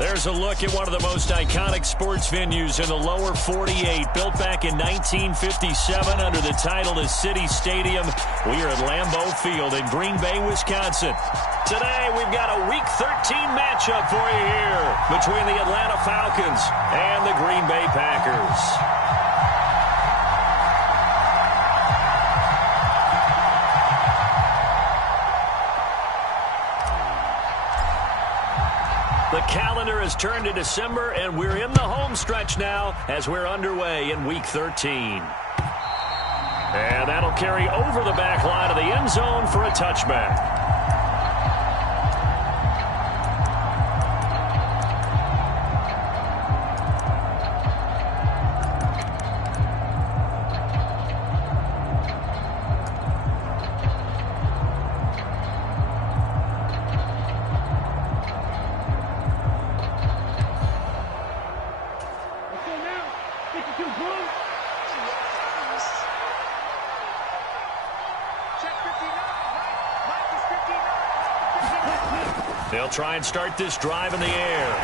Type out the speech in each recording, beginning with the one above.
There's a look at one of the most iconic sports venues in the lower 48. Built back in 1957 under the title of City Stadium. We are at Lambeau Field in Green Bay, Wisconsin. Today, we've got a Week 13 matchup for you here between the Atlanta Falcons and the Green Bay Packers. The calendar has turned to December, and we're in the home stretch now as we're underway in Week 13. And that'll carry over the back line of the end zone for a touchback. They'll try and start this drive in the air.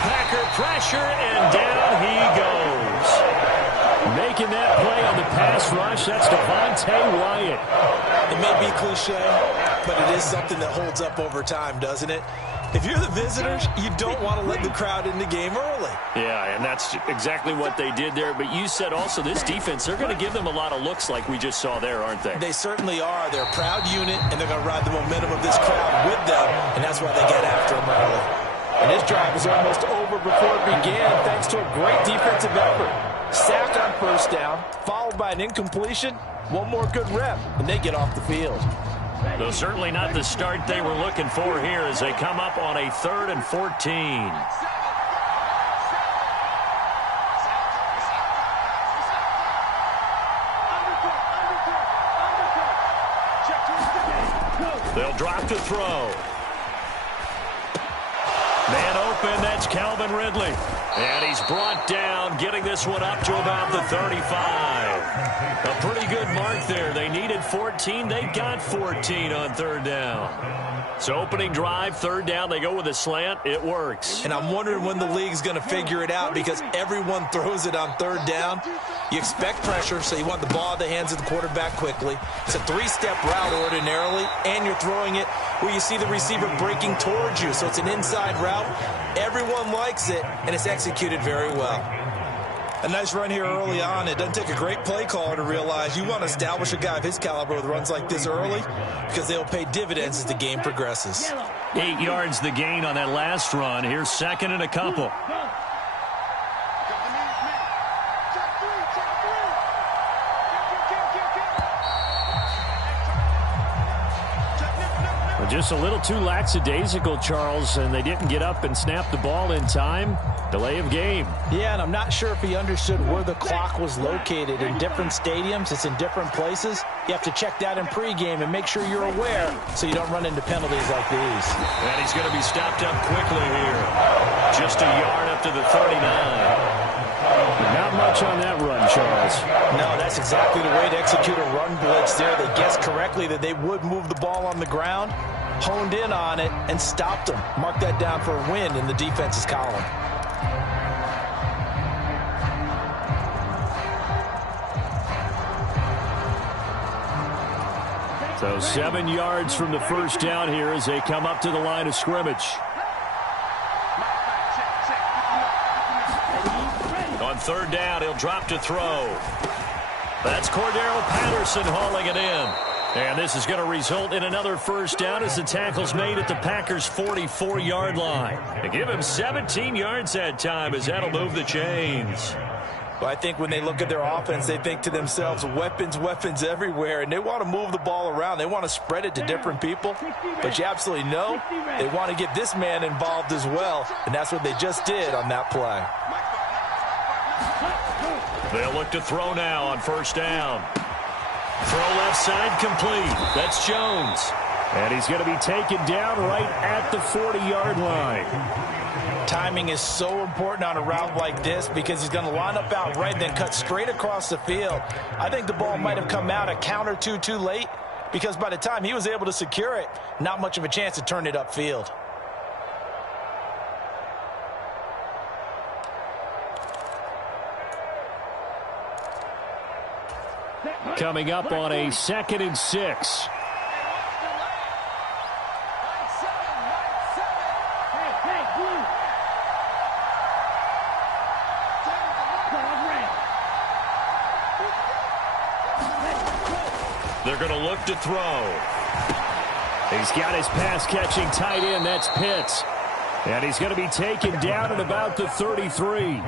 Packer pressure, and down he goes. Making that play on the pass rush, that's Devontae Wyatt. It may be cliche, but it is something that holds up over time, doesn't it? If you're the visitors, you don't want to let the crowd in the game early. Yeah, and that's exactly what they did there. But you said also this defense, they're going to give them a lot of looks like we just saw there, aren't they? They certainly are. They're a proud unit, and they're going to ride the momentum of this crowd with them, and that's why they get after them early. And this drive was almost over before it began thanks to a great defensive effort. Sack on first down, followed by an incompletion, one more good rep, and they get off the field. Though certainly not the start they were looking for here as they come up on a 3rd and 14. They'll drop to throw. Man open, that's Calvin Ridley. And he's brought down, getting this one up to about the 35. A pretty good mark there. They needed 14. They got 14 on 3rd down. So opening drive, 3rd down, they go with a slant. It works. And I'm wondering when the league's going to figure it out because everyone throws it on 3rd down. You expect pressure, so you want the ball in the hands of the quarterback quickly. It's a 3-step route ordinarily, and you're throwing it where you see the receiver breaking towards you. So it's an inside route. Everyone likes it, and it's executed very well. A nice run here early on. It doesn't take a great play caller to realize you want to establish a guy of his caliber with runs like this early because they'll pay dividends as the game progresses. 8 yards the gain on that last run. Here's 2nd and a couple. Just a little too lackadaisical, Charles, and they didn't get up and snap the ball in time. Delay of game. Yeah, and I'm not sure if he understood where the clock was located. In different stadiums, it's in different places. You have to check that in pregame and make sure you're aware so you don't run into penalties like these. And he's going to be stopped up quickly here. Just a yard up to the 39. Not much on that run, Charles. No, that's exactly the way to execute a run blitz there. They guessed correctly that they would move the ball on the ground, honed in on it, and stopped them. Mark that down for a win in the defense's column. So 7 yards from the first down here as they come up to the line of scrimmage. On 3rd down, he'll drop to throw. That's Cordero Patterson hauling it in. And this is going to result in another first down as the tackle's made at the Packers' 44-yard line. They give him 17 yards that time as that'll move the chains. Well, I think when they look at their offense, they think to themselves, weapons, weapons everywhere, and they want to move the ball around. They want to spread it to different people, but you absolutely know they want to get this man involved as well, and that's what they just did on that play. They'll look to throw now on 1st down. Throw left side complete. That's Jones. And he's going to be taken down right at the 40-yard line. Timing is so important on a route like this because he's going to line up out right, then cut straight across the field. I think the ball might have come out a count or two too late because by the time he was able to secure it, not much of a chance to turn it upfield. Coming up on a 2nd and 6. They're going to look to throw. He's got his pass-catching tight end. That's Pitts. And he's going to be taken down at about the 33.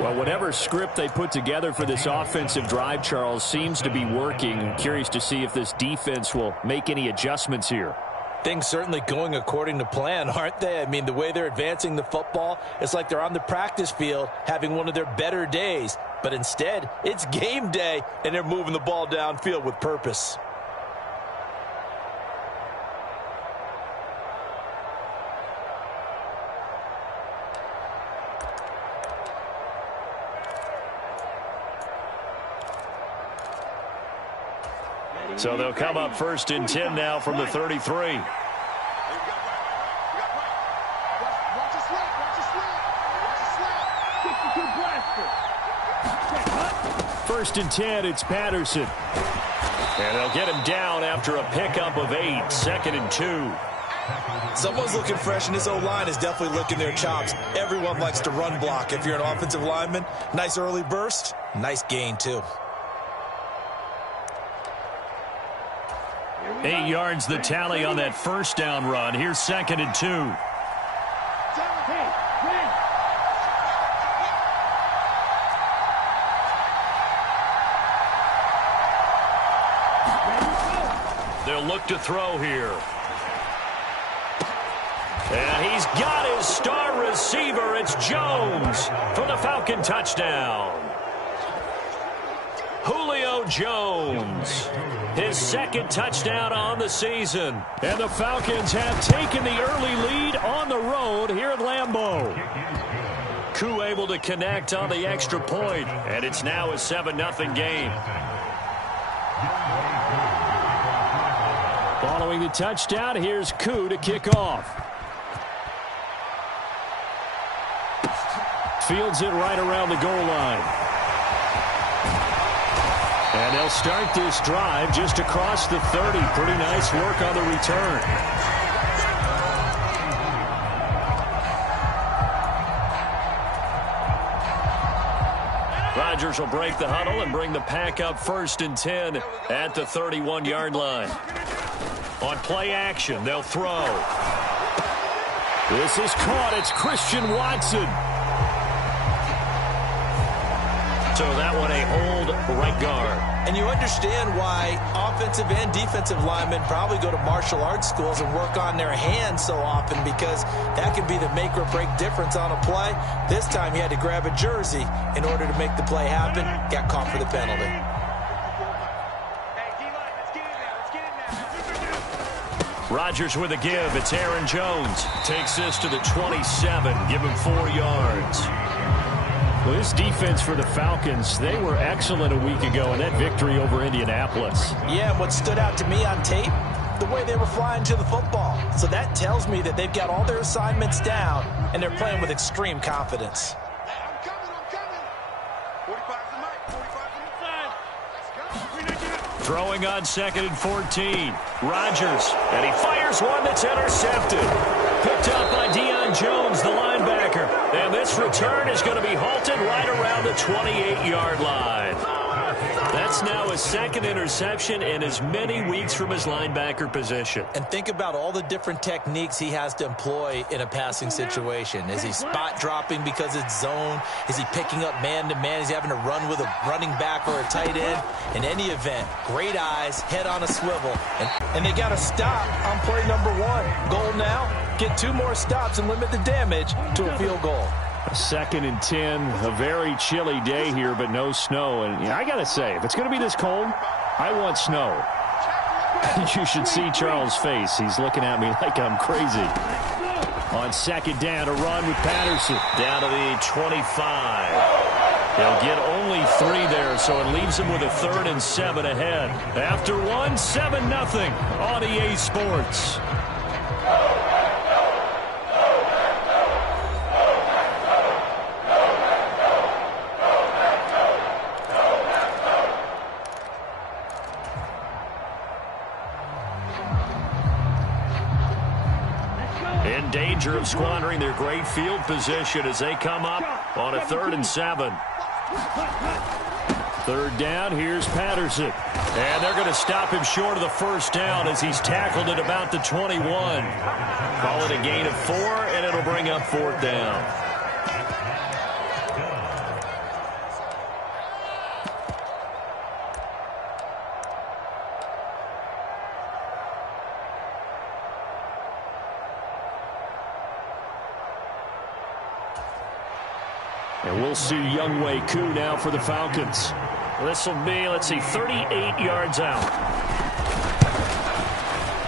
Well, whatever script they put together for this offensive drive, Charles, seems to be working. I'm curious to see if this defense will make any adjustments here. Things certainly going according to plan, aren't they? I mean, the way they're advancing the football, it's like they're on the practice field having one of their better days. But instead, it's game day, and they're moving the ball downfield with purpose. So they'll come up 1st and 10 now from the 33. First and 10, it's Patterson. And they'll get him down after a pickup of 8. 2nd and 2. Someone's looking fresh, and this O-line is definitely licking their chops. Everyone likes to run block. If you're an offensive lineman, nice early burst, nice gain, too. 8 yards the tally on that first down run. Here's 2nd and 2. They'll look to throw here. And he's got his star receiver. It's Jones for the Falcon touchdown. Julio Jones, his 2nd touchdown on the season. And the Falcons have taken the early lead on the road here at Lambeau. Koo able to connect on the extra point, and it's now a 7-0 game. Following the touchdown, here's Koo to kick off. Fields it right around the goal line. And they'll start this drive just across the 30. Pretty nice work on the return. Rodgers will break the huddle and bring the pack up 1st and 10 at the 31-yard line. On play action, they'll throw. This is caught. It's Christian Watson. So that one a hold right guard. And you understand why offensive and defensive linemen probably go to martial arts schools and work on their hands so often, because that can be the make or break difference on a play. This time he had to grab a jersey in order to make the play happen. Got caught for the penalty. Rodgers with a give. It's Aaron Jones. Takes this to the 27. Give him 4 yards. Well, this defense for the Falcons, they were excellent a week ago in that victory over Indianapolis. Yeah, and what stood out to me on tape, the way they were flying to the football. So that tells me that they've got all their assignments down, and they're playing with extreme confidence. I'm coming. 45's the mic. 45's inside. Throwing on 2nd and 14. Rodgers, and he fires one that's intercepted. Picked up by Deion Jones, the linebacker. And this return is going to be halted right around the 28-yard line. That's now his 2nd interception in as many weeks from his linebacker position. And think about all the different techniques he has to employ in a passing situation. Is he spot dropping because it's zone? Is he picking up man-to-man? Is he having to run with a running back or a tight end? In any event, great eyes, head on a swivel. And they got to stop on play number 1. Goal now, get 2 more stops and limit the damage to a field goal. 2nd and 10, a very chilly day here, but no snow. And I got to say, if it's going to be this cold, I want snow. You should see Charles' face. He's looking at me like I'm crazy. On 2nd down, a run with Patterson. Down to the 25. They'll get only 3 there, so it leaves them with a 3rd and 7 ahead. After 1, 7-0 on EA Sports. In danger of squandering their great field position as they come up on a 3rd and 7. 3rd down, here's Patterson. And they're going to stop him short of the 1st down as he's tackled at about the 21. Call it a gain of 4, and it'll bring up 4th down. And we'll see Younghoe Koo now for the Falcons. This will be, let's see, 38 yards out.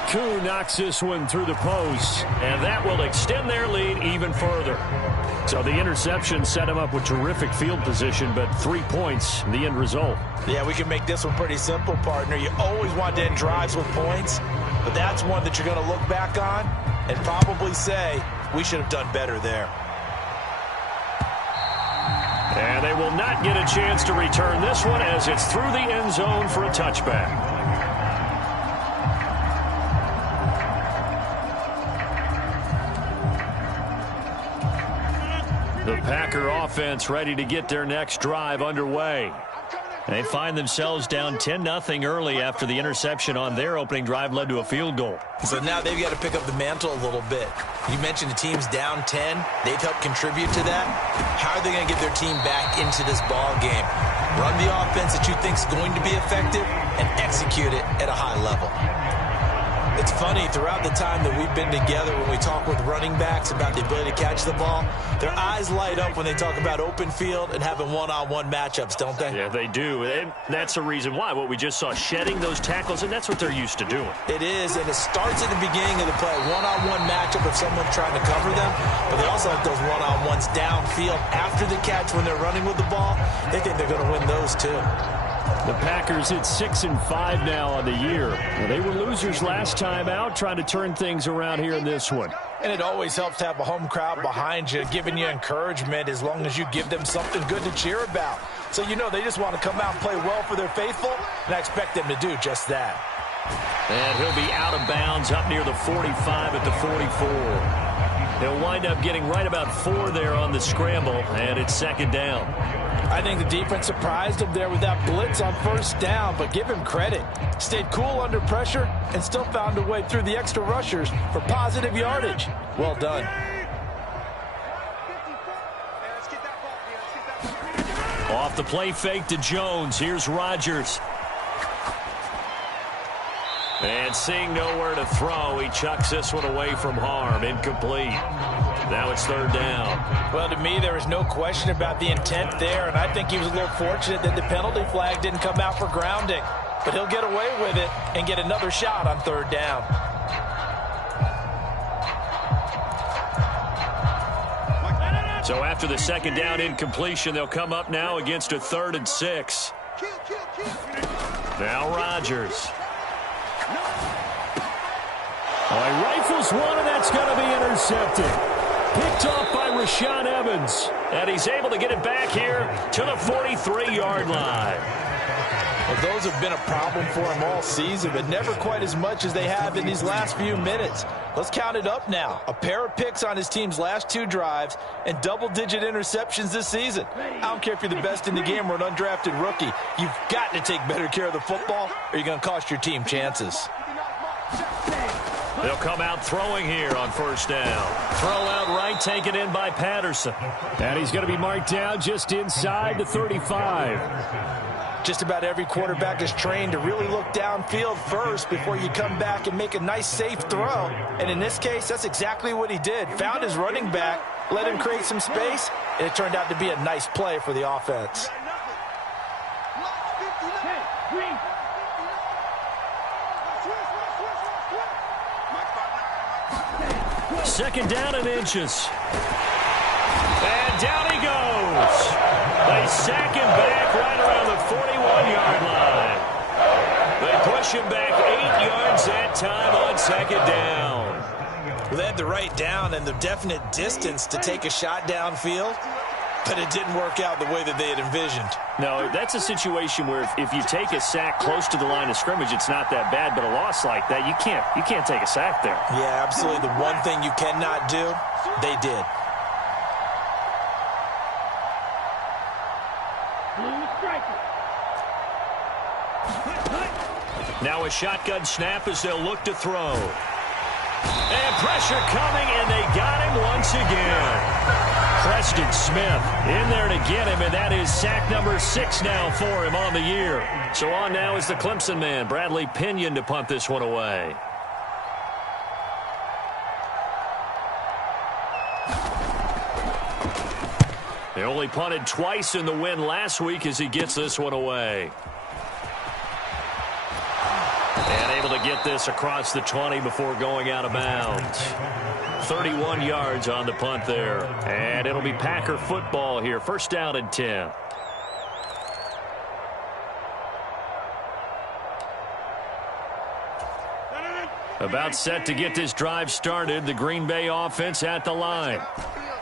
Koo knocks this one through the post, and that will extend their lead even further. So the interception set him up with terrific field position, but 3 points, the end result. Yeah, we can make this one pretty simple, partner. You always want to end drives with points, but that's one that you're going to look back on and probably say, we should have done better there. And they will not get a chance to return this one as it's through the end zone for a touchback. The Packer offense ready to get their next drive underway. They find themselves down 10-0 early after the interception on their opening drive led to a field goal. So now they've got to pick up the mantle a little bit. You mentioned the team's down 10. They've helped contribute to that. How are they going to get their team back into this ball game? Run the offense that you think is going to be effective and execute it at a high level. It's funny, throughout the time that we've been together, when we talk with running backs about the ability to catch the ball, their eyes light up when they talk about open field and having one-on-one matchups, don't they? Yeah, they do. And that's the reason why. What we just saw, shedding those tackles, and that's what they're used to doing. It is, and it starts at the beginning of the play. One-on-one matchup if someone's trying to cover them, but they also have those one-on-ones downfield after the catch when they're running with the ball. They think they're going to win those too. The Packers hit 6-5 now on the year. Well, they were losers last time out, trying to turn things around here in this one. And it always helps to have a home crowd behind you, giving you encouragement as long as you give them something good to cheer about. So you know they just want to come out and play well for their faithful, and I expect them to do just that. And he'll be out of bounds up near the 45 at the 44. He'll wind up getting right about 4 there on the scramble, and it's 2nd down. I think the defense surprised him there with that blitz on 1st down, but give him credit. Stayed cool under pressure and still found a way through the extra rushers for positive yardage. Well done. Off the play fake to Jones. Here's Rodgers. And seeing nowhere to throw, he chucks this one away from harm. Incomplete. Now it's 3rd down. Well, to me, there is no question about the intent there, and I think he was a little fortunate that the penalty flag didn't come out for grounding. But he'll get away with it and get another shot on 3rd down. So after the 2nd down incompletion, they'll come up now against a 3rd and 6. Now Rodgers. Oh, he rifles one, and that's going to be intercepted. Picked off by Rashaan Evans. And he's able to get it back here to the 43-yard line. Well, those have been a problem for him all season, but never quite as much as they have in these last few minutes. Let's count it up now. A pair of picks on his team's last 2 drives and double-digit interceptions this season. I don't care if you're the best in the game or an undrafted rookie. You've got to take better care of the football or you're going to cost your team chances. They'll come out throwing here on 1st down. Throw out right, taken in by Patterson. And he's going to be marked down just inside the 35. Just about every quarterback is trained to really look downfield first before you come back and make a nice, safe throw. And in this case, that's exactly what he did. Found his running back, let him create some space, and it turned out to be a nice play for the offense. Second down and inches. And down he goes. They sack him back right around the 41-yard line. They push him back 8 yards that time on 2nd down. Well, they had the right down and the definite distance to take a shot downfield. But it didn't work out the way that they had envisioned. No, that's a situation where if you take a sack close to the line of scrimmage, it's not that bad. But a loss like that, you can't take a sack there. Yeah, absolutely. The one thing you cannot do, they did. Now a shotgun snap as they'll look to throw. And pressure coming, and they got him once again. Preston Smith in there to get him, and that is sack number 6 now for him on the year. So on now is the Clemson man, Bradley Pinion, to punt this one away. They only punted twice in the win last week as he gets this one away. And able to get this across the 20 before going out of bounds. 31 yards on the punt there. And it'll be Packer football here. First down and 10. About set to get this drive started. The Green Bay offense at the line.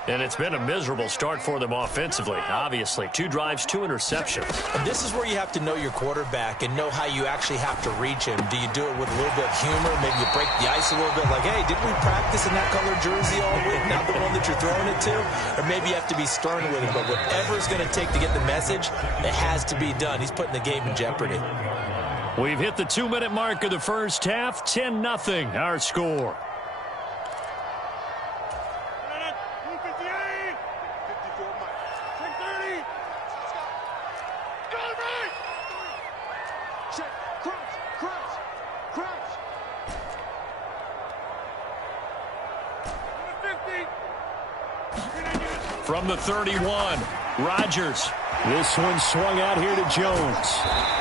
And it's been a miserable start for them offensively, obviously. 2 drives, 2 interceptions. And this is where you have to know your quarterback and know how you actually have to reach him. Do you do it with a little bit of humor? Maybe you break the ice a little bit. Like, hey, didn't we practice in that color jersey all week? Not the one that you're throwing it to? Or maybe you have to be stern with him. But whatever it's going to take to get the message, it has to be done. He's putting the game in jeopardy. We've hit the 2-minute mark of the first half. 10-0 our score. From the 31, Rodgers. This one swung out here to Jones.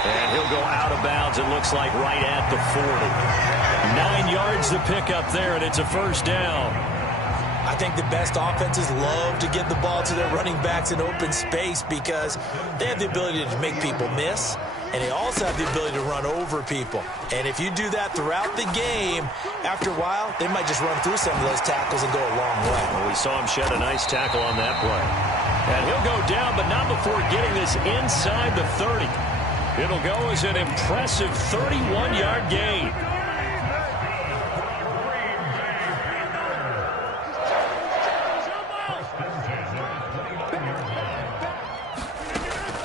And he'll go out of bounds, it looks like, right at the 40. 9 yards to pick up there, and it's a first down. I think the best offenses love to get the ball to their running backs in open space because they have the ability to make people miss, and they also have the ability to run over people. And if you do that throughout the game, after a while, they might just run through some of those tackles and go a long way. Well, we saw him shed a nice tackle on that play. And he'll go down, but not before getting this inside the 30. It'll go as an impressive 31-yard gain.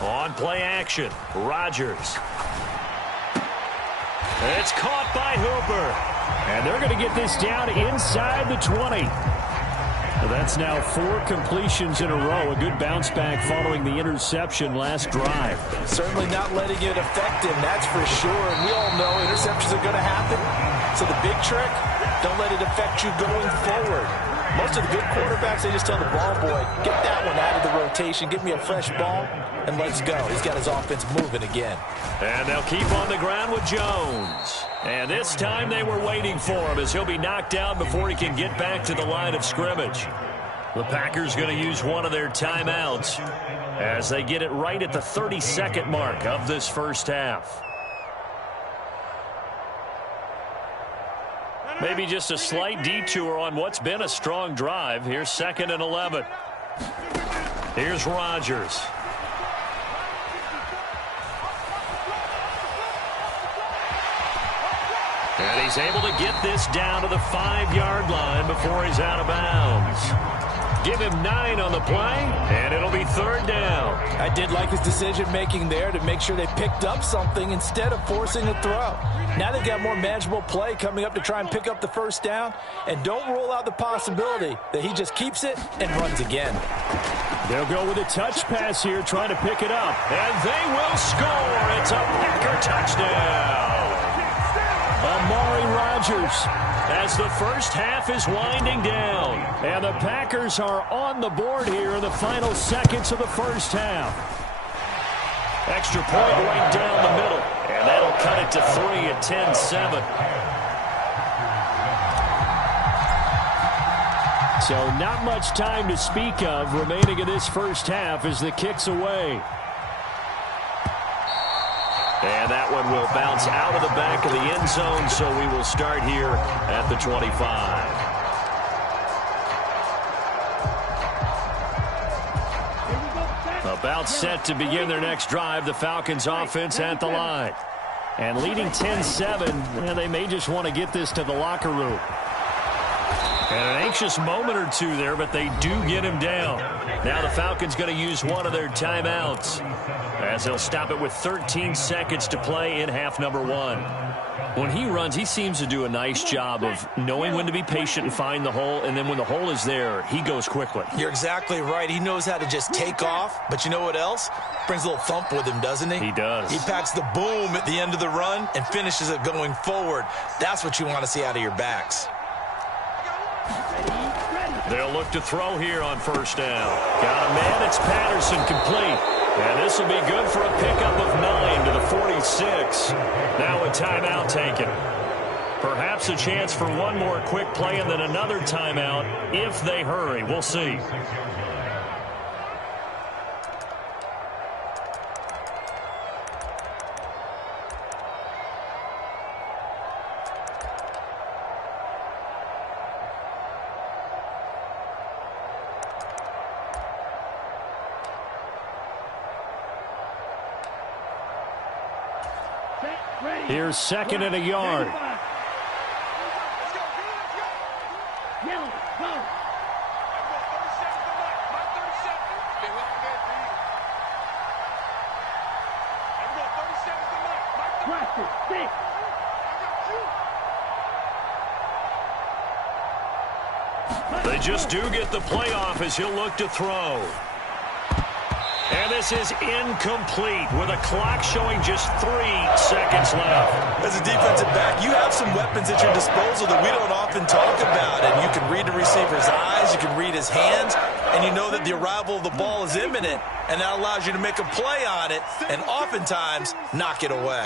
On play action, Rodgers. It's caught by Hooper. And they're going to get this down inside the 20. That's now 4 completions in a row. A good bounce back following the interception last drive. Certainly not letting it affect him, that's for sure. And we all know interceptions are going to happen. So the big trick, don't let it affect you going forward. Most of the good quarterbacks, they just tell the ball boy, get that one out of the rotation, give me a fresh ball, and let's go. He's got his offense moving again. And they'll keep on the ground with Jones. And this time they were waiting for him as he'll be knocked down before he can get back to the line of scrimmage. The Packers going to use one of their timeouts as they get it right at the 32nd mark of this first half. Maybe just a slight detour on what's been a strong drive. Here's 2nd and 11. Here's Rodgers. And he's able to get this down to the 5-yard line before he's out of bounds. Give him 9 on the play, and it'll be 3rd down. I did like his decision-making there to make sure they picked up something instead of forcing a throw. Now they've got more manageable play coming up to try and pick up the first down, and don't rule out the possibility that he just keeps it and runs again. They'll go with a touch pass here, trying to pick it up, and they will score. It's a Packer touchdown. Amari Rodgers, as the first half is winding down. And the Packers are on the board here in the final seconds of the first half. Extra point right down the middle. And that'll cut it to 3 at 10-7. So not much time to speak of remaining in this first half as the kick's away. And that one will bounce out of the back of the end zone, so we will start here at the 25. About set to begin their next drive, the Falcons offense at the line. And leading 10-7, they may just want to get this to the locker room. And an anxious moment or two there, but they do get him down. Now the Falcons going to use one of their timeouts as they'll stop it with 13 seconds to play in half number 1. When he runs, he seems to do a nice job of knowing when to be patient and find the hole, and then when the hole is there, he goes quickly. You're exactly right. He knows how to just take off, but you know what else? Brings a little thump with him, doesn't he? He does. He packs the boom at the end of the run and finishes it going forward. That's what you want to see out of your backs. They'll look to throw here on first down. Got a man. It's Patterson, complete. And this will be good for a pickup of 9 to the 46. Now a timeout taken. Perhaps a chance for one more quick play and then another timeout if they hurry. We'll see. Here's second and a yard. They just do get the playoff as he'll look to throw. And this is incomplete with a clock showing just 3 seconds left. As a defensive back, you have some weapons at your disposal that we don't often talk about. And you can read the receiver's eyes, you can read his hands, and you know that the arrival of the ball is imminent. And that allows you to make a play on it and oftentimes knock it away.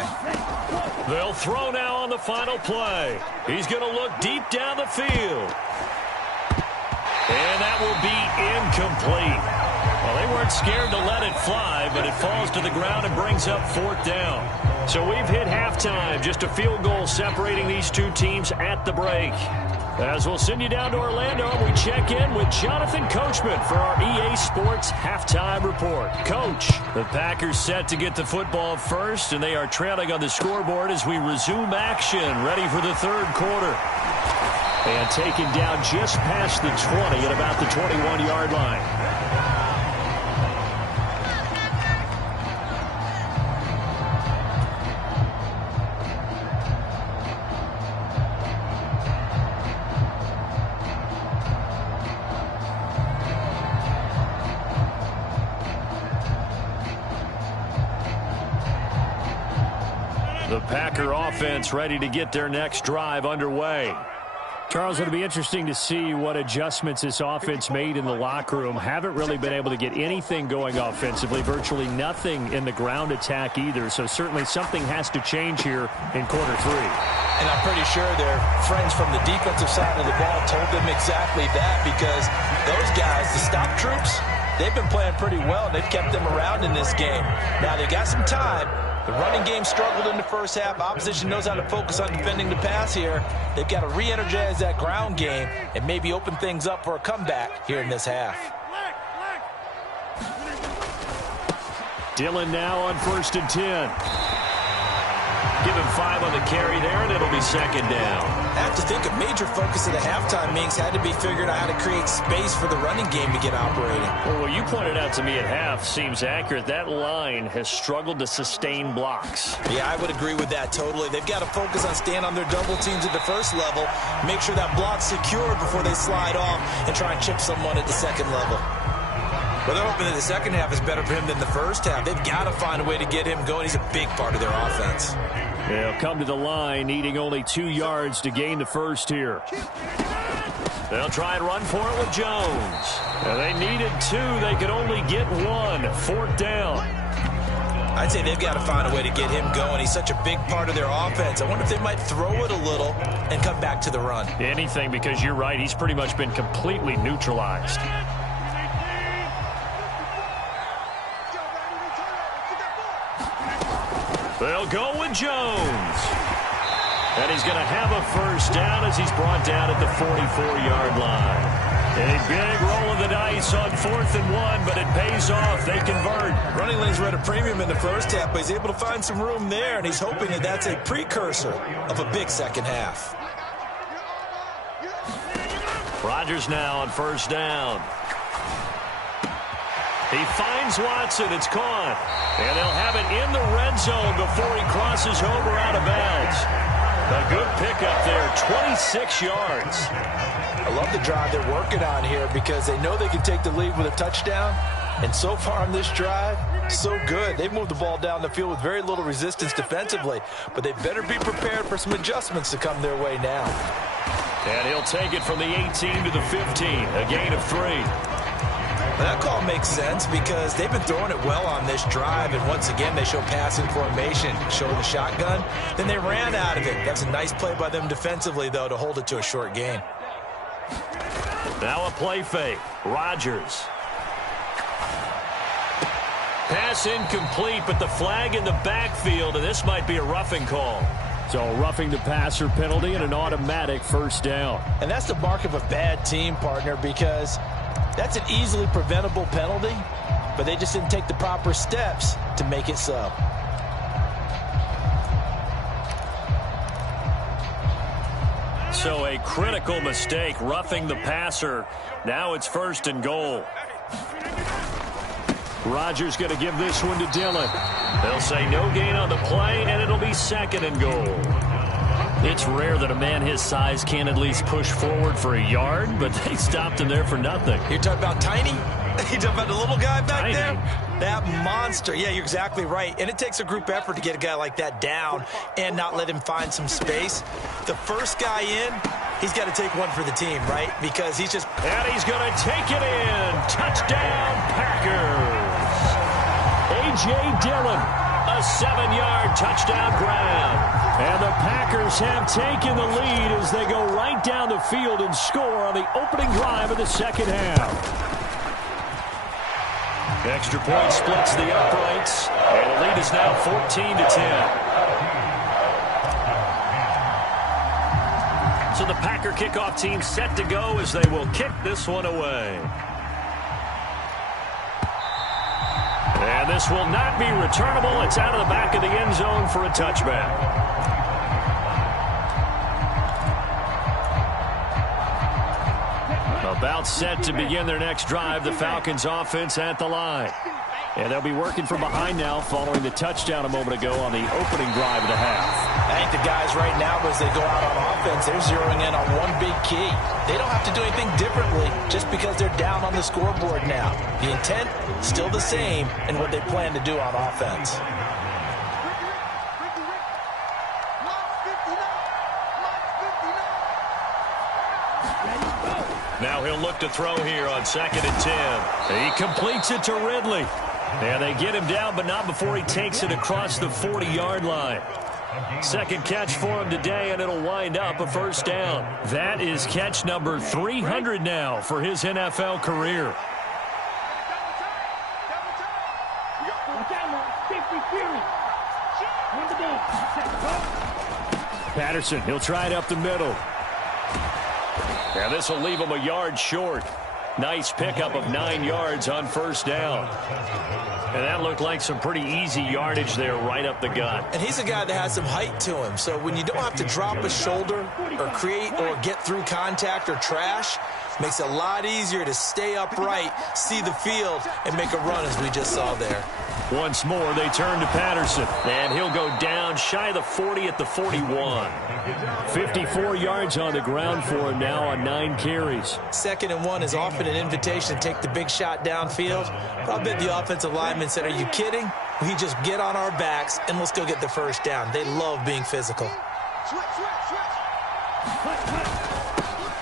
They'll throw now on the final play. He's going to look deep down the field. And that will be incomplete. Well, they weren't scared to let it fly, but it falls to the ground and brings up 4th down. So we've hit halftime. Just a field goal separating these two teams at the break. As we'll send you down to Orlando, we check in with Jonathan Coachman for our EA Sports Halftime Report. Coach, the Packers set to get the football first, and they are trailing on the scoreboard as we resume action, ready for the third quarter. And taken down just past the 20 at about the 21-yard line. The Packer offense ready to get their next drive underway. Charles, it'll be interesting to see what adjustments this offense made in the locker room. Haven't really been able to get anything going offensively, virtually nothing in the ground attack either. So certainly something has to change here in quarter 3. And I'm pretty sure their friends from the defensive side of the ball told them exactly that, because those guys, the stop troops, they've been playing pretty well. They've kept them around in this game. Now they got some time. The running game struggled in the first half. Opposition knows how to focus on defending the pass here. They've got to re-energize that ground game and maybe open things up for a comeback here in this half. Dillon now on 1st and 10. Give him 5 on the carry there, and it'll be second down. I have to think a major focus of the halftime meetings had to be figuring out how to create space for the running game to get operating. Well, what you pointed out to me at half seems accurate. That line has struggled to sustain blocks. Yeah, I would agree with that totally. They've got to focus on staying on their double teams at the first level, make sure that block's secure before they slide off and try and chip someone at the second level. But they're hoping that the second half is better for him than the first half. They've got to find a way to get him going. He's a big part of their offense. They'll come to the line, needing only 2 yards to gain the first here. They'll try and run for it with Jones. And they needed 2. They could only get 1. 4th down. I'd say they've got to find a way to get him going. He's such a big part of their offense. I wonder if they might throw it a little and come back to the run. Anything, because you're right. He's pretty much been completely neutralized. They'll go with Jones. And he's going to have a first down as he's brought down at the 44-yard line. A big roll of the dice on 4th and 1, but it pays off. They convert. Running lanes were at a premium in the first half, but he's able to find some room there, and he's hoping that that's a precursor of a big second half. Rodgers now on 1st down. He finds Watson. It's caught. And they'll have it in the red zone before he crosses over out of bounds. A good pickup there, 26 yards. I love the drive they're working on here because they know they can take the lead with a touchdown. And so far on this drive, so good. They've moved the ball down the field with very little resistance defensively, but they better be prepared for some adjustments to come their way now. And he'll take it from the 18 to the 15, a gain of 3. That call makes sense because they've been throwing it well on this drive, and once again they show passing formation, show the shotgun. Then they ran out of it. That's a nice play by them defensively, though, to hold it to a short gain. Now a play fake. Rodgers. Pass incomplete, but the flag in the backfield, and this might be a roughing call. So roughing the passer penalty and an automatic 1st down. And that's the mark of a bad team, partner, because that's an easily preventable penalty, but they just didn't take the proper steps to make it so. So a critical mistake, roughing the passer. Now it's 1st and goal. Rodgers going to give this one to Dillon. They'll say no gain on the play, and it'll be 2nd and goal. It's rare that a man his size can't at least push forward for a yard, but they stopped him there for nothing. You're talking about Tiny? You're talking about the little guy back there? That monster. Yeah, you're exactly right. And it takes a group effort to get a guy like that down and not let him find some space. The first guy in, he's got to take one for the team, right? Because he's just... And he's going to take it in. Touchdown, Packers. A.J. Dillon, a 7-yard touchdown grab. And the Packers have taken the lead as they go right down the field and score on the opening drive of the 2nd half. Extra point splits the uprights, and the lead is now 14-10. So the Packer kickoff team set to go as they will kick this one away. And this will not be returnable. It's out of the back of the end zone for a touchback. About set to begin their next drive, the Falcons offense at the line. And they'll be working from behind now following the touchdown a moment ago on the opening drive of the half. I think the guys right now, as they go out on offense, they're zeroing in on one big key. They don't have to do anything differently just because they're down on the scoreboard now. The intent, still the same in what they plan to do on offense. Now he'll look to throw here on 2nd and 10. He completes it to Ridley. And they get him down, but not before he takes it across the 40-yard line. 2nd catch for him today, and it'll wind up a 1st down. That is catch number 300 now for his NFL career. Patterson, he'll try it up the middle. And this will leave him a yard short. Nice pickup of 9 yards on 1st down. And that looked like some pretty easy yardage there right up the gut. And he's a guy that has some height to him. So when you don't have to drop a shoulder or create or get through contact or trash, makes it a lot easier to stay upright, see the field, and make a run as we just saw there. Once more, they turn to Patterson. And he'll go down shy of the 40 at the 41. 54 yards on the ground for him now on 9 carries. 2nd and 1 is often an invitation to take the big shot downfield. But I bet the offensive lineman said, are you kidding? We just get on our backs and let's go get the 1st down. They love being physical.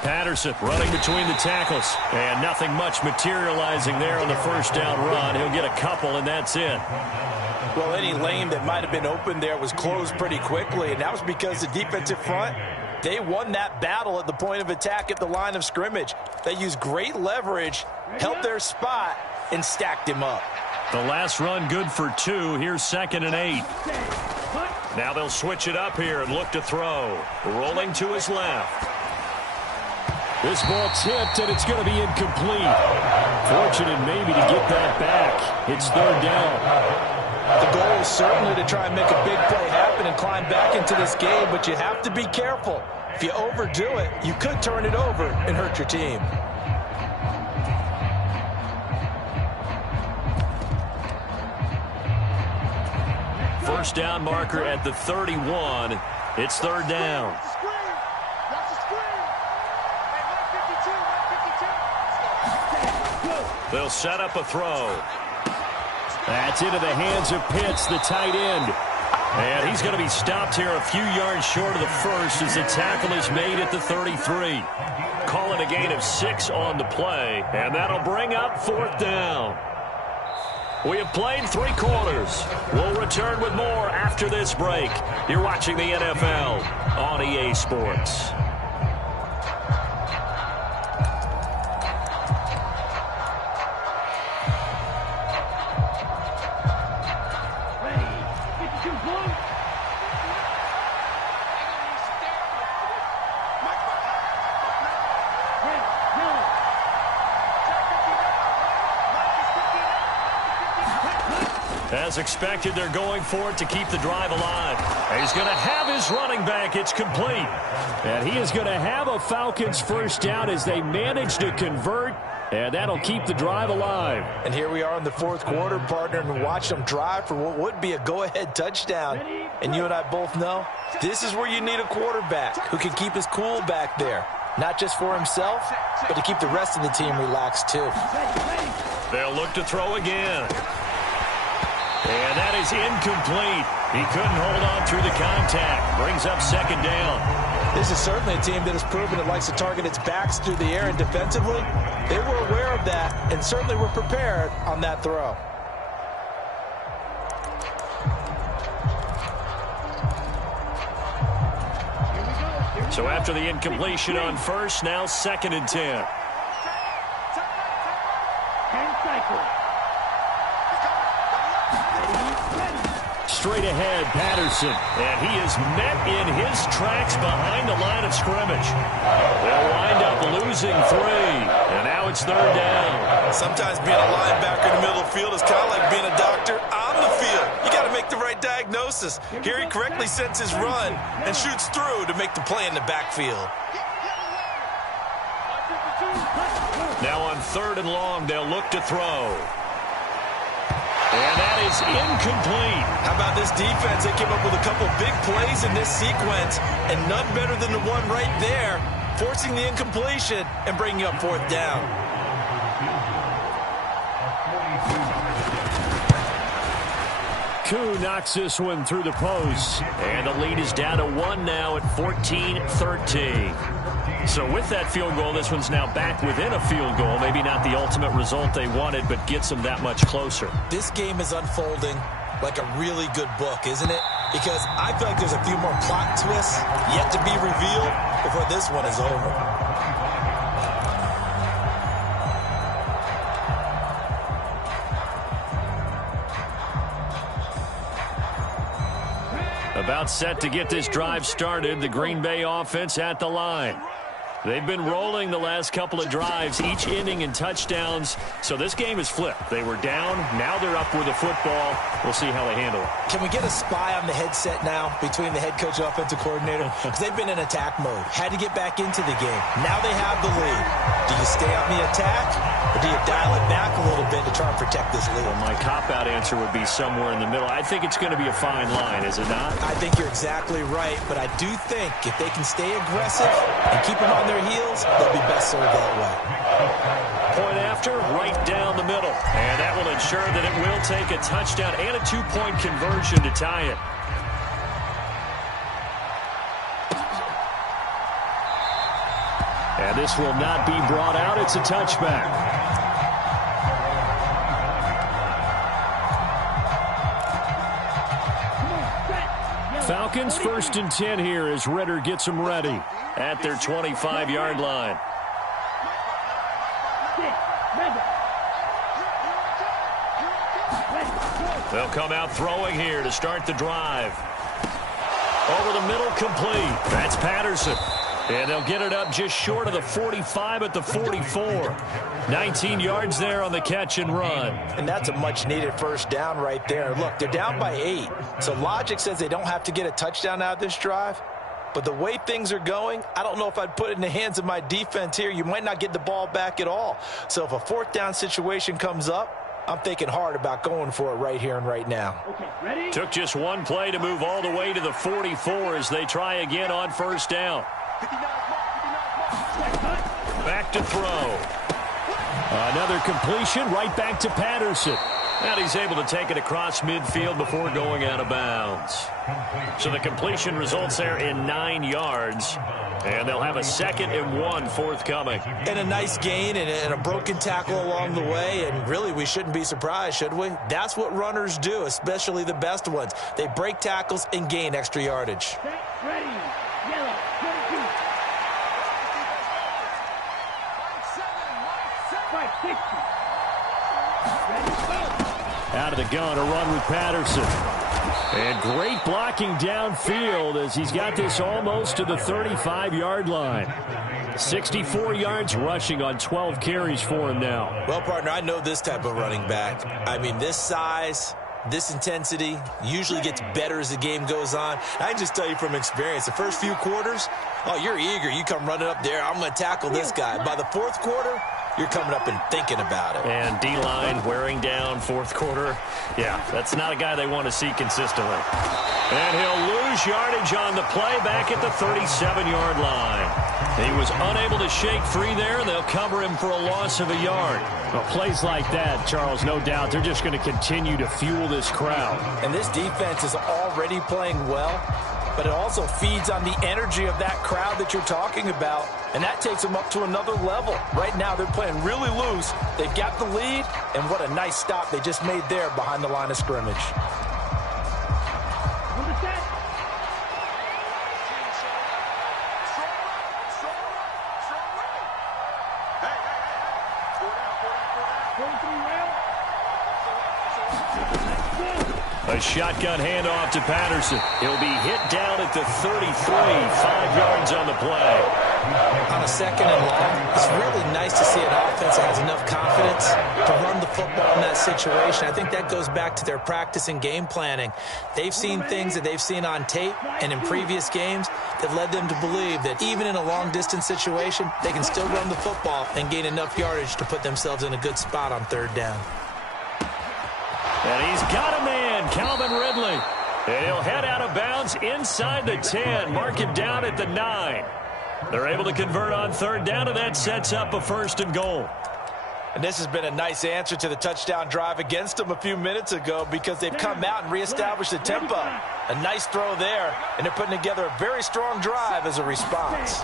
Patterson running between the tackles. And nothing much materializing there on the 1st down run. He'll get a couple, and that's it. Well, any lane that might have been open there was closed pretty quickly, and that was because the defensive front, they won that battle at the point of attack at the line of scrimmage. They used great leverage, held their spot, and stacked him up. The last run good for 2. Here's 2nd and 8. Now they'll switch it up here and look to throw. Rolling to his left. This ball tipped, and it's going to be incomplete. Fortunate maybe to get that back. It's third down. The goal is certainly to try and make a big play happen and climb back into this game, but you have to be careful. If you overdo it, you could turn it over and hurt your team. First down marker at the 31. It's third down. They'll set up a throw. That's into the hands of Pitts, the tight end. And he's going to be stopped here a few yards short of the first as the tackle is made at the 33. Calling a gain of 6 on the play, and that'll bring up fourth down. We have played 3 quarters. We'll return with more after this break. You're watching the NFL on EA Sports. As expected, they're going for it to keep the drive alive. And he's going to have his running back. It's complete. And he is going to have a Falcons first down as they manage to convert. And that'll keep the drive alive. And here we are in the fourth quarter, partner, and watch them drive for what would be a go-ahead touchdown. And you and I both know this is where you need a quarterback who can keep his cool back there. Not just for himself, but to keep the rest of the team relaxed too. They'll look to throw again. And that is incomplete. He couldn't hold on through the contact. Brings up second down. This is certainly a team that has proven it likes to target its backs through the air, and defensively, they were aware of that and certainly were prepared on that throw. So after the incompletion on first, now second and 10. Straight ahead, Patterson. And he is met in his tracks behind the line of scrimmage. They'll wind up losing 3. And now it's third down. Sometimes being a linebacker in the middle of the field is kind of like being a doctor on the field. You got to make the right diagnosis. Here he correctly sets his run and shoots through to make the play in the backfield. Now on third and long, they'll look to throw. And that is incomplete. How about this defense? They came up with a couple big plays in this sequence, and none better than the one right there, forcing the incompletion and bringing up fourth down. Koo knocks this one through the post. And the lead is down to 1 now at 14-13. So with that field goal, this one's now back within a field goal. Maybe not the ultimate result they wanted, but gets them that much closer. This game is unfolding like a really good book, isn't it? Because I feel like there's a few more plot twists yet to be revealed before this one is over. About set to get this drive started, the Green Bay offense at the line. They've been rolling the last couple of drives, each inning in touchdowns. So this game is flipped. They were down. Now they're up with the football. We'll see how they handle it. Can we get a spy on the headset now between the head coach and offensive coordinator? Because they've been in attack mode. Had to get back into the game. Now they have the lead. Do you stay on the attack, or do you dial it back a little bit to try and protect this lead? Well, my cop-out answer would be somewhere in the middle. I think it's going to be a fine line, is it not? I think you're exactly right, but I do think if they can stay aggressive and keep them on their heels, they'll be best served that way. Point after, right down the middle. And that will ensure that it will take a touchdown and a 2-point conversion to tie it. And this will not be brought out. It's a touchback. Falcons first and 10 here as Ritter gets them ready at their 25-yard line. They'll come out throwing here to start the drive. Over the middle, complete. That's Patterson. And they'll get it up just short of the 45 at the 44. 19 yards there on the catch and run. And that's a much-needed first down right there. Look, they're down by 8. So logic says they don't have to get a touchdown out of this drive. But the way things are going, I don't know if I'd put it in the hands of my defense here. You might not get the ball back at all. So if a fourth down situation comes up, I'm thinking hard about going for it right here and right now. Okay, ready? Took just one play to move all the way to the 44 as they try again on first down. Back to throw. Another completion right back to Patterson. And he's able to take it across midfield before going out of bounds. So the completion results there in 9 yards. And they'll have a 2nd and 1 forthcoming. And a nice gain and a broken tackle along the way. And really, we shouldn't be surprised, should we? That's what runners do, especially the best ones. They break tackles and gain extra yardage. Ready. Yellow. 22. 560. Out of the gun, a run with Patterson. And great blocking downfield as he's got this almost to the 35-yard line. 64 yards rushing on 12 carries for him now. Well, partner, I know this type of running back. I mean, this size, this intensity usually gets better as the game goes on. I can just tell you from experience, the first few quarters, oh, you're eager. You come running up there, I'm going to tackle this guy. By the fourth quarter, you're coming up and thinking about it. And D-line wearing down fourth quarter. Yeah, that's not a guy they want to see consistently. And he'll lose yardage on the play back at the 37-yard line. He was unable to shake free there, and they'll cover him for a loss of a yard. Well, plays like that, Charles, no doubt, they're just going to continue to fuel this crowd. And this defense is already playing well, but it also feeds on the energy of that crowd that you're talking about, and that takes them up to another level. Right now, they're playing really loose. They've got the lead, and what a nice stop they just made there behind the line of scrimmage. A shotgun handoff to Patterson. He'll be hit down at the 33, 5 yards on the play. On a 2nd and long, it's really nice to see an offense that has enough confidence to run the football in that situation. I think that goes back to their practice and game planning. They've seen things that they've seen on tape and in previous games that led them to believe that even in a long-distance situation, they can still run the football and gain enough yardage to put themselves in a good spot on 3rd down. And he's got a man, Calvin Ridley. And he'll head out of bounds inside the 10. Mark him down at the 9. They're able to convert on 3rd down, and that sets up a 1st and goal. And this has been a nice answer to the touchdown drive against them a few minutes ago because they've come out and reestablished the tempo. A nice throw there, and they're putting together a very strong drive as a response.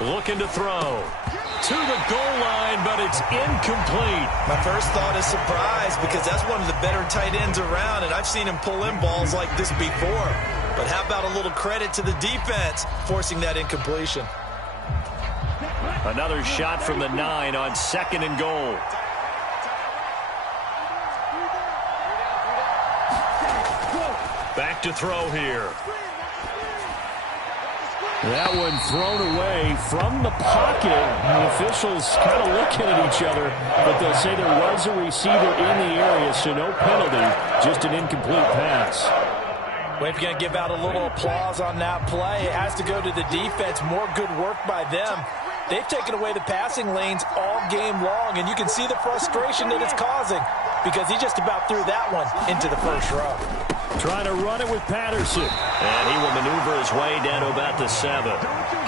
Looking to throw. To the goal line, but it's incomplete. My first thought is surprise because that's one of the better tight ends around, and I've seen him pull in balls like this before. But how about a little credit to the defense forcing that incompletion? Another shot from the 9 on 2nd and goal. Back to throw here. That one thrown away from the pocket. The officials kind of looking at each other, but they'll say there was a receiver in the area, so no penalty, just an incomplete pass. Well, if you're going to give out a little applause on that play, it has to go to the defense. More good work by them. They've taken away the passing lanes all game long, and you can see the frustration that it's causing because he just about threw that one into the first row. Trying to run it with Patterson. And he will maneuver his way down to about the 7.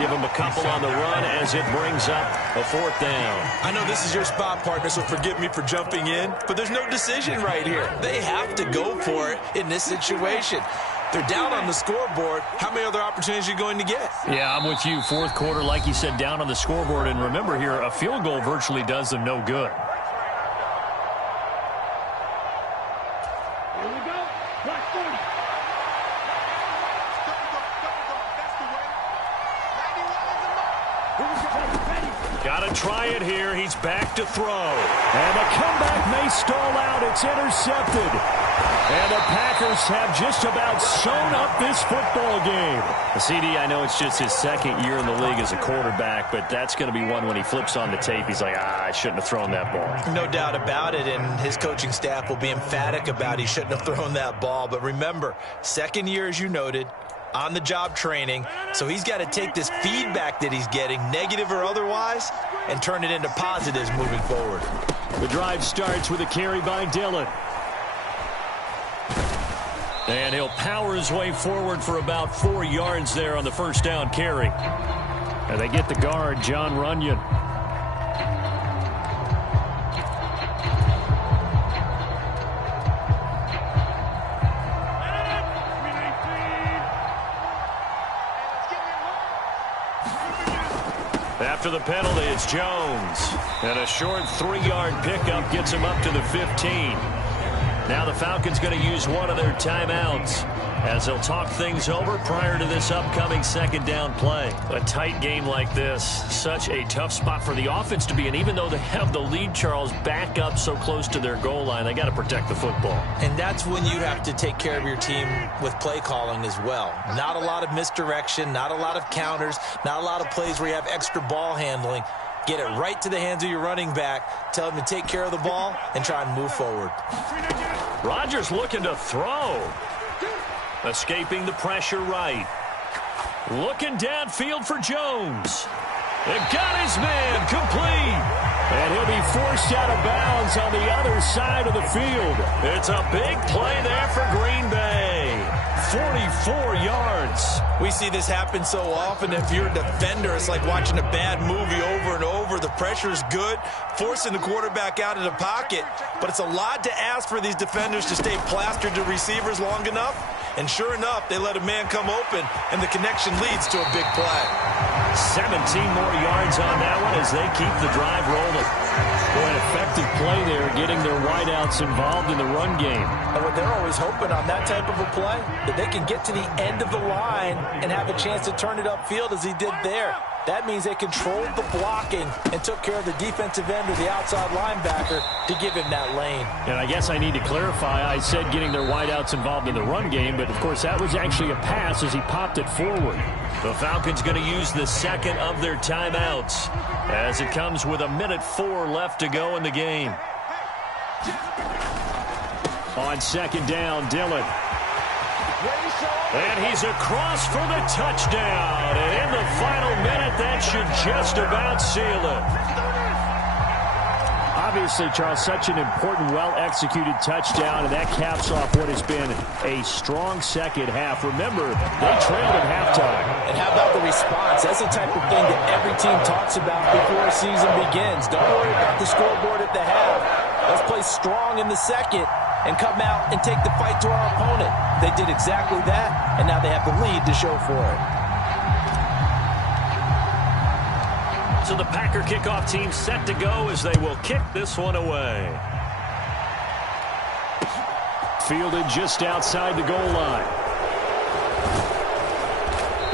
Give him a couple on the run as it brings up a 4th down. I know this is your spot, partner, so forgive me for jumping in, but there's no decision right here. They have to go for it in this situation. They're down on the scoreboard. How many other opportunities are you going to get? Yeah, I'm with you. 4th quarter, like you said, down on the scoreboard. And remember here, a field goal virtually does them no good. Got to try it here. He's back to throw. And the comeback may stall out. It's intercepted. And the Packers have just about sewn up this football game. CD, I know it's just his second year in the league as a quarterback, but that's going to be one when he flips on the tape. He's like, I shouldn't have thrown that ball. No doubt about it, and his coaching staff will be emphatic about he shouldn't have thrown that ball. But remember, second year, as you noted, on-the-job training, so he's got to take this feedback that he's getting, negative or otherwise, and turn it into positives moving forward. The drive starts with a carry by Dillon. And he'll power his way forward for about 4 yards there on the first down carry. And they get the guard, John Runyon. After the penalty, it's Jones. And a short 3-yard pickup gets him up to the 15. Now the Falcons going to use one of their timeouts as they'll talk things over prior to this upcoming second down play. A tight game like this, such a tough spot for the offense to be in. Even though they have the lead, Charles, back up so close to their goal line, they got to protect the football. And that's when you have to take care of your team with play calling as well. Not a lot of misdirection, not a lot of counters, not a lot of plays where you have extra ball handling. Get it right to the hands of your running back. Tell him to take care of the ball and try and move forward. Rodgers looking to throw. Escaping the pressure right. Looking downfield for Jones. It got his man complete. And he'll be forced out of bounds on the other side of the field. It's a big play there for Green Bay. 44 yards. We see this happen so often. If you're a defender, it's like watching a bad movie over and over. The pressure is good, forcing the quarterback out of the pocket. But it's a lot to ask for these defenders to stay plastered to receivers long enough. And sure enough, they let a man come open, and the connection leads to a big play. 17 more yards on that one as they keep the drive rolling. Boy, an effective play there, getting their wideouts involved in the run game. And what they're always hoping on that type of a play, that they can get to the end of the line and have a chance to turn it upfield as he did there. That means they controlled the blocking and took care of the defensive end or the outside linebacker to give him that lane. And I guess I need to clarify, I said getting their wideouts involved in the run game, but of course that was actually a pass as he popped it forward. The Falcons going to use the second of their timeouts as it comes with 1:04 left to go in the game. On second down, Dillon. And he's across for the touchdown. And in the final minute, that should just about seal it. Obviously, Charles, such an important, well-executed touchdown, and that caps off what has been a strong second half. Remember, they trailed at halftime. And how about the response? That's the type of thing that every team talks about before a season begins. Don't worry about the scoreboard at the half. Let's play strong in the second and come out and take the fight to our opponent. They did exactly that, and now they have the lead to show for it. So the Packer kickoff team set to go as they will kick this one away. Fielded just outside the goal line.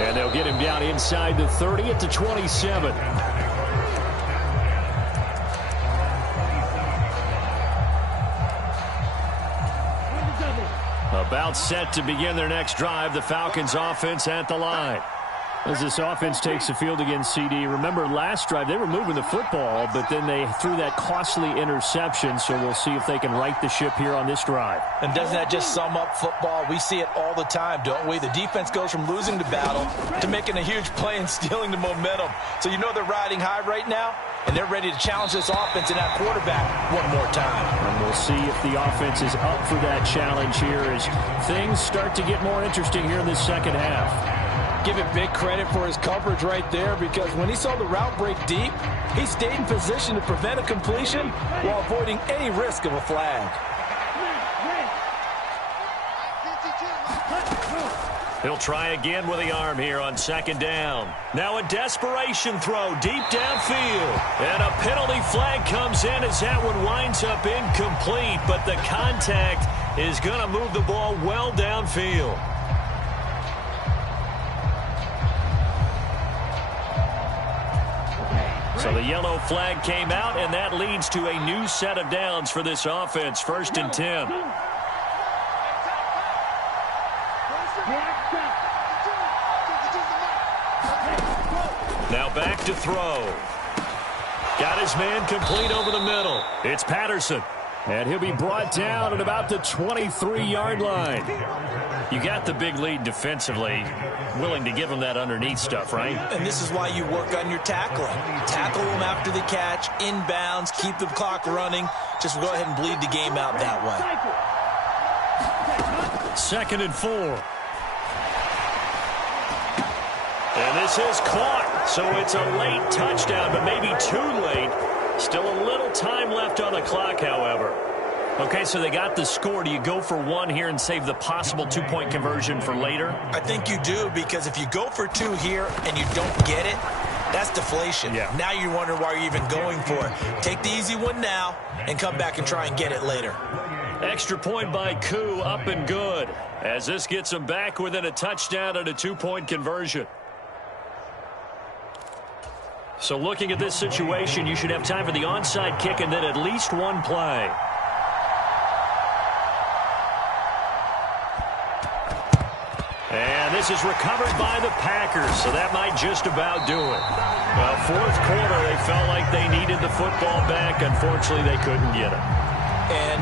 And they'll get him down inside the 30 at the 27. About set to begin their next drive, the Falcons offense at the line. As this offense takes the field against CD, remember last drive they were moving the football, but then they threw that costly interception, so we'll see if they can right the ship here on this drive. And doesn't that just sum up football? We see it all the time, don't we? The defense goes from losing the battle to making a huge play and stealing the momentum. So you know they're riding high right now, and they're ready to challenge this offense and that quarterback one more time. And we'll see if the offense is up for that challenge here as things start to get more interesting here in this second half. Give it big credit for his coverage right there, because when he saw the route break deep, he stayed in position to prevent a completion while avoiding any risk of a flag. He'll try again with the arm here on second down. Now a desperation throw deep downfield. And a penalty flag comes in as that one winds up incomplete, but the contact is going to move the ball well downfield. So the yellow flag came out, and that leads to a new set of downs for this offense. 1st and 10. to throw. Got his man complete over the middle. It's Patterson. And he'll be brought down at about the 23-yard line. You got the big lead defensively. Willing to give him that underneath stuff, right? And this is why you work on your tackling. Tackle them after the catch, inbounds, keep the clock running. Just go ahead and bleed the game out that way. 2nd and 4. And this is caught. So it's a late touchdown, but maybe too late. Still a little time left on the clock, however. Okay, so they got the score. Do you go for one here and save the possible two-point conversion for later? I think you do, because if you go for two here and you don't get it, that's deflation. Yeah. Now you're wondering why you're even going for it. Take the easy one now and come back and try and get it later. Extra point by Koo, up and good, as this gets them back within a touchdown and a two-point conversion. So looking at this situation, you should have time for the onside kick and then at least one play. And this is recovered by the Packers, so that might just about do it. Well, 4th quarter, they felt like they needed the football back. Unfortunately, they couldn't get it. And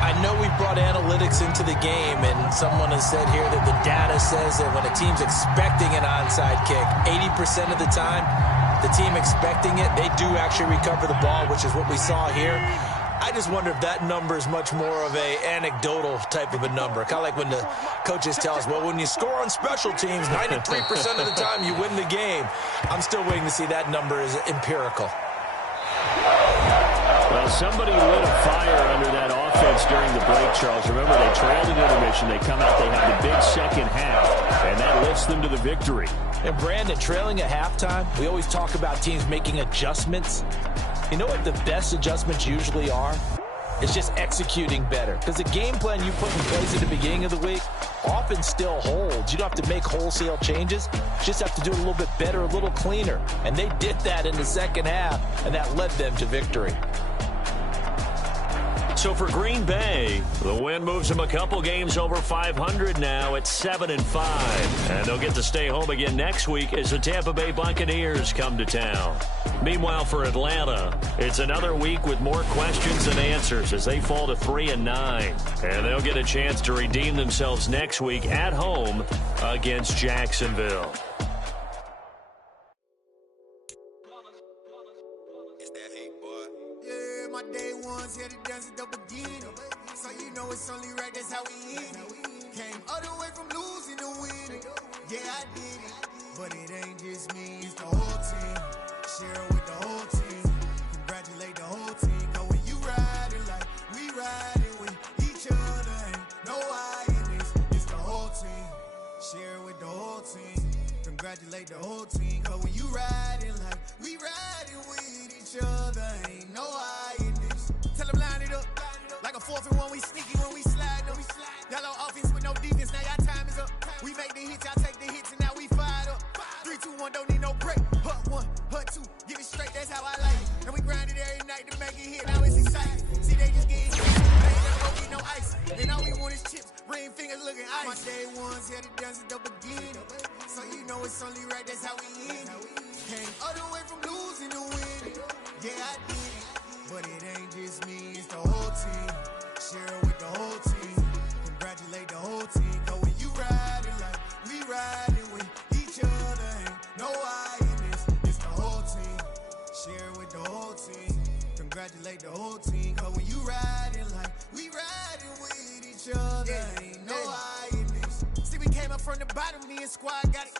I know we brought analytics into the game, and someone has said here that the data says that when a team's expecting an onside kick, 80% of the time, the team expecting it, they do actually recover the ball, which is what we saw here. I just wonder if that number is much more of a anecdotal type of a number. Kind of like when the coaches tell us, well, when you score on special teams, 93% of the time you win the game. I'm still waiting to see that number is empirical. Well, somebody lit a fire under that offense during the break, Charles. Remember, they trailed at intermission. They come out, they have the big second half, and that lifts them to the victory. And Brandon, trailing at halftime, we always talk about teams making adjustments. You know what the best adjustments usually are? It's just executing better. Because the game plan you put in place at the beginning of the week often still holds. You don't have to make wholesale changes. You just have to do it a little bit better, a little cleaner. And they did that in the second half, and that led them to victory. So for Green Bay, the win moves them a couple games over 500 now at 7-5. And they'll get to stay home again next week as the Tampa Bay Buccaneers come to town. Meanwhile, for Atlanta, it's another week with more questions than answers as they fall to 3-9. And they'll get a chance to redeem themselves next week at home against Jacksonville. My day ones here to dance at the beginning. So you know it's only right, that's how we end it. Came all the way from losing to winning. Yeah, I did it. But it ain't just me, it's the whole team. Share it with the whole team. Congratulate the whole team. Cause when you riding like we riding with each other, ain't no I in this. It's the whole team. Share it with the whole team. Congratulate the whole team. Cause when you riding like we riding with each other, ain't no I in this. Tell them line it up. Like a 4th and 1, we sneaky when we slide them. Yellow offense with no defense, now y'all time is up. We make the hits, y'all take the hits, and now we fired up. 3, 2, 1, don't need no break. Hut 1, hut 2, give it straight, that's how I like it. And we grind it every night to make it hit, now it's exciting. See, they just getting hit, they ain't never gonna get no ice. And all we want is chips, ring fingers looking ice. My day ones here to dance at the beginning. So you know it's only right, that's how we end it. Came all the way from losing to winning. Yeah, I did it. But it ain't just me, it's the whole team. Share it with the whole team. Congratulate the whole team. Cause when you riding like we riding with each other, ain't no I in this. It's the whole team. Share it with the whole team. Congratulate the whole team. Cause when you riding like we riding with each other, ain't no I in this. See, we came up from the bottom, me and squad got it.